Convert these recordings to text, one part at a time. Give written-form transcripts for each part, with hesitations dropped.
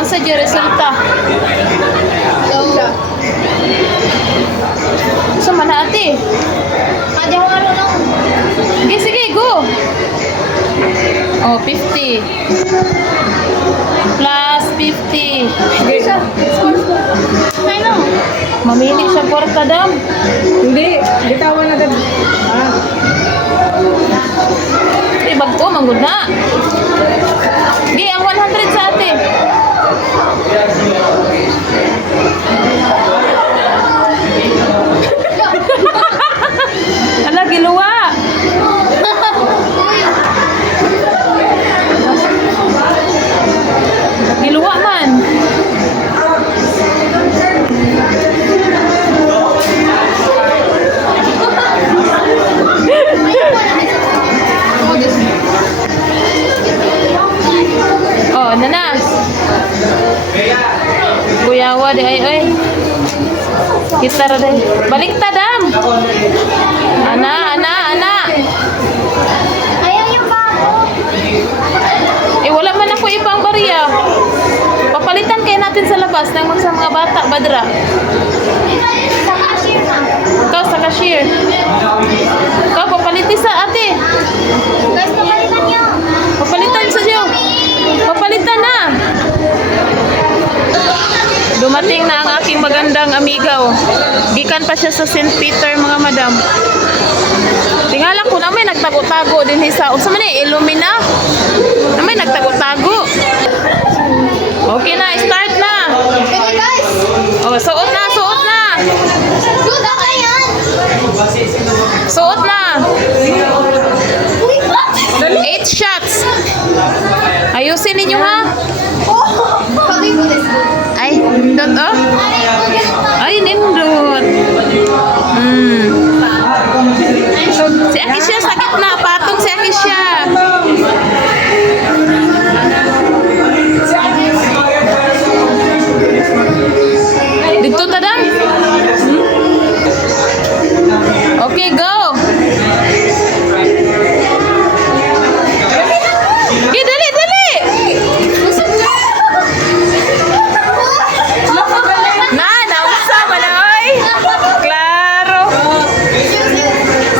unsa di resulta? Sa mana ate? Adi ako ano lang. Sige, sige, go. Oh, 50. Plus 50. Ano? Mamili siya kwarta dam. Hindi, bitawan na agad. Bag ko, manggod na. Sige, ang 100 sa ate. Ala, giluwa. Giluwa man. Oh, nanas. Kuyawa di ay ay. Kita ra dai. Baliktad dam. Ana. Ayaw yung bako. Eh wala man ako ibang bariya. Papalitan kay natin sa labas ng mga bata, badra. Sa cashier na. Ikaw sa cashier. Ikaw papaliti sa ate. Guys, kapalitan niyo. Papalitan sa diyo. Papalitan na. Dumating na ang aking magandang amiga, oh. Gikan pa siya sa St. Peter, mga madam. Tingala ko na may nagtago-tago din sa unsa man ni Illumina. Na may nagtago-tago. Okay na, start na. Okay guys. Oh, suot na. Good ako yan. Suot na. 8 shots. Ayusin ninyo ha. Sabi ko this. Ay, dot oh. Ay, nindot. Si Akisha sa gitna, patong si Akisha. Dito tadang. Okay, go. Okay, dali. Nausa man na, oy. Klaro.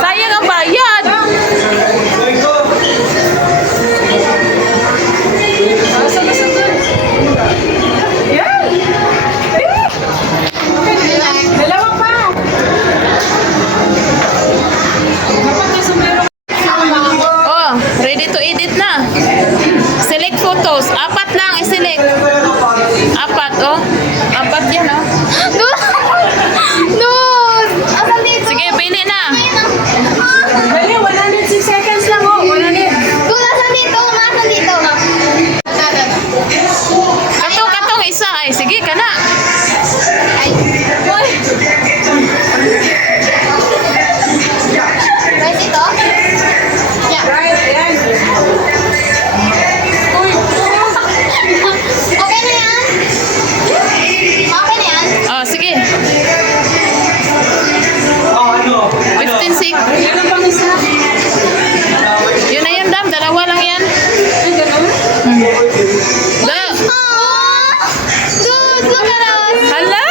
Sayang ang bayad. Dalawa pa. Oh, ready to edit na. Select photos. 4 lang i-select. 4, oh. 4 yan, oh. Dude! Asan dito? Sige, pili na. Dali, 106 seconds lang, oh. 100. Dude, asan dito? Asan dito? Katong isa ay. Sige, kana. Ay. Uy! Guys, ito? Yeah. Right, ayan. Okay na yan? Okay na yan? Oh, sige. 15 sec. Yan ang pang isa. Yun na yun, dam. Dalawa lang yan. Ay, ganun. Go. Aww! Dude, look at us! Hala!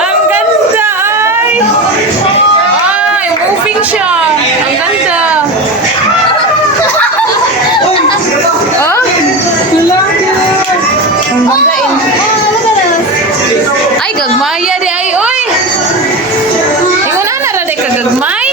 Ang ganda ay! Ay, moving siya. Ang ganda. Oh? Ang ganda in. Look at us! Ay, gagmaya di ay, oy! Ingon na na rin ka gagmay?